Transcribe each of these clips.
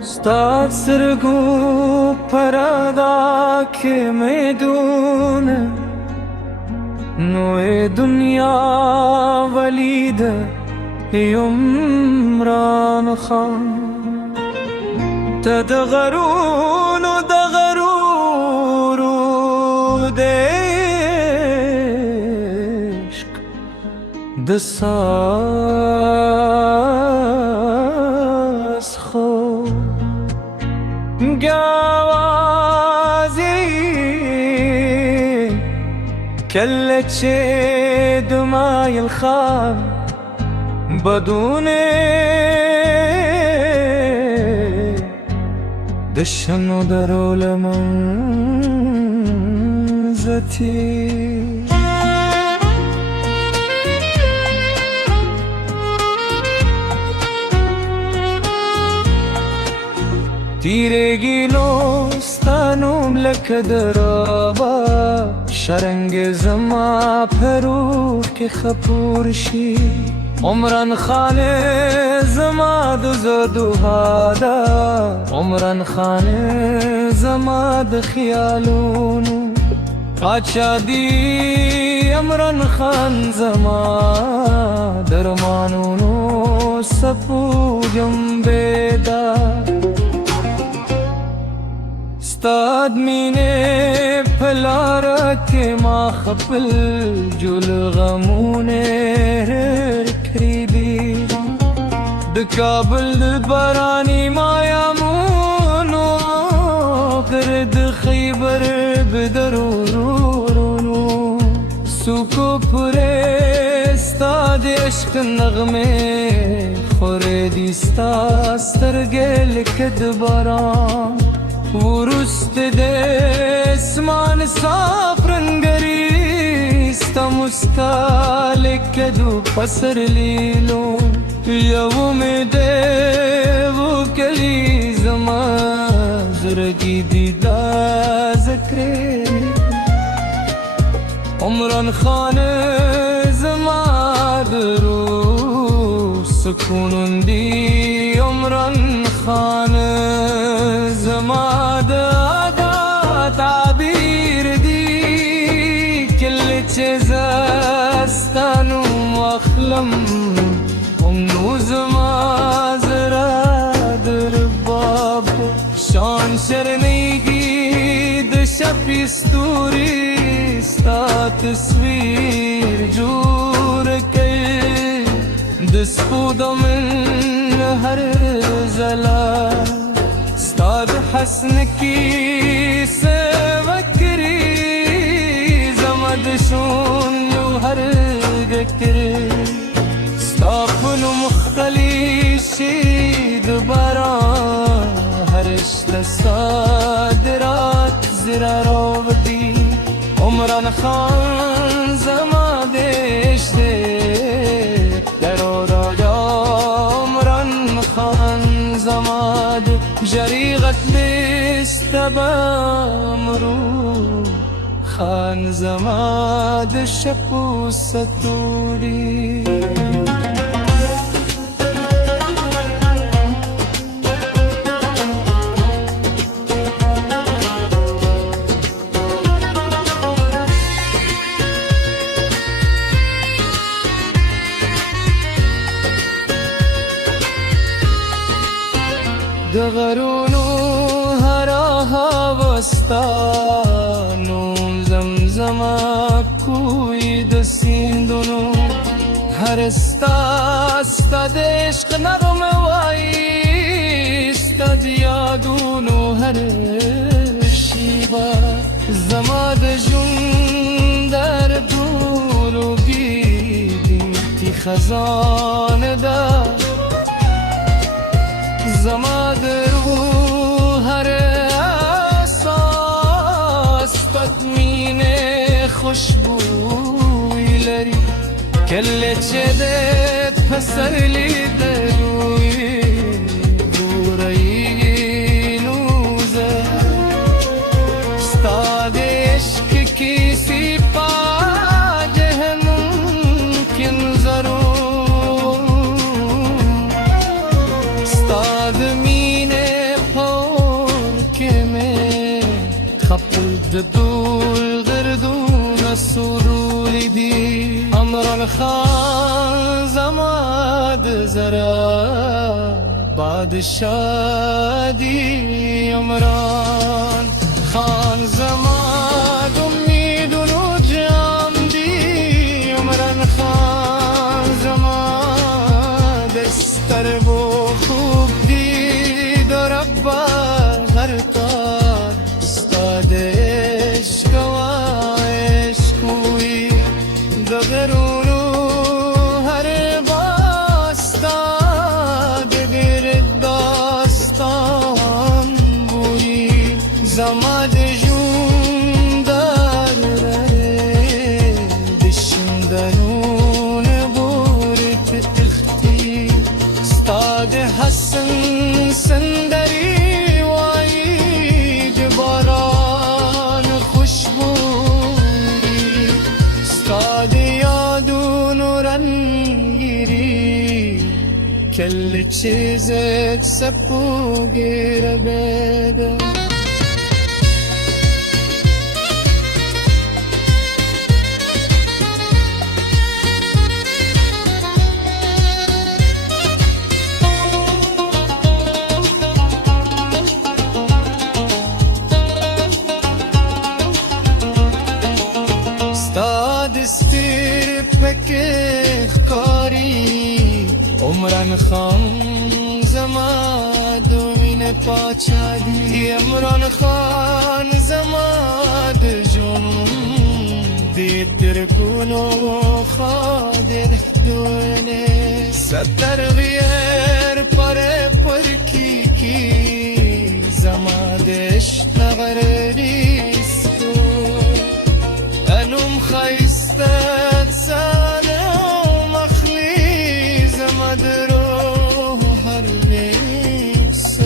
استاد سرگو پردا که میدونه نوع دنیا ولید عمران خان تدغرون و دغرور و دشق دساس خو گوازی كلتشي دماي الخال بدون دشن ودرو لمنزتي تیرگی لستانم لک درابا شرنگ زما پرور که خپورشی عمران خانه زما دزدو هادا عمران خانه زما د خیالونو پاچا دی عمران خان زما درمانونو سپو جنبیدا استاد مینه پلاره که ما خپل جل غمونه کریدی د کابل د بارانی مایامونو کرد خیبر بدرورونو سوکو پره استاد عشق نغمه خوردی ستا سترگل کد باران ورست د اسمان صاف رنگری ستا مستالک دو پسر لیلو یوم دیو کلی زما زرگی دیدا ذکر عمران خان زما درو سکون دی عمران خان زما دا تعبیر دی کل چیز استانو مخلم امنو زما زرا در باب شان شرنیگی د شپی ستوری ستا تصویر جور کئی د سپودا من هر زلا استاد حسن کی سوکری زمد شون یو هر گکری استافن مختلی شید بارا هرش دستادرات زرا رو بدی عمران خان زما دیش ده درو راجا عمران خان زما ده جریغت بیست بامرو خان زما ده شپو ستوری دغرونو هراها وستانو زمزما کوی د سیندونو هرستا ستا د عشق نغمه وای ستا د یادونو هر شیبه زما د ژوند در ټولو ګیدي خزانه ده زما در روح هر احساس تطمین خوشبوی لري کله چې دې پسر لید روی ګورای نوزه خبط دول غردون سرولي دي عمران خان زماد زرا بعد الشادي عمران خان زماد امید و نجام دی عمران خان زماد استر و خوب دید و ربا غرطان استاد عشق و عشقوی دغرونو هر باستان دگر داستان بوری زماد جون دار ره دشندنون بورت اختی استاد حسن سندری وعید باران خوشبوری استاد یادون و رنگیری کل چیزت سپو گیر بده استیر پکه کاری عمران خان زماد وین پاچادی عمران خان زماد جون دید درگونو خادر دونه ستر غیر پاره پرکی کی زمادش نغریسکو انم خیستت سانه و مخلی زمدرو هر نیست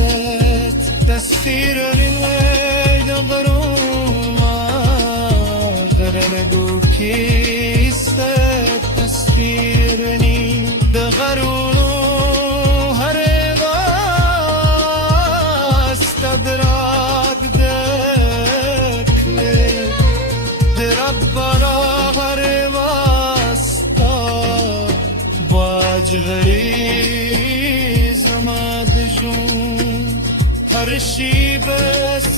تسخیر نوید غروما غرندو کیست تسخیرنی دغرونو هر غاست دراد دکلی دربارا هر واسطا باج غریز زماد جون هر شی بس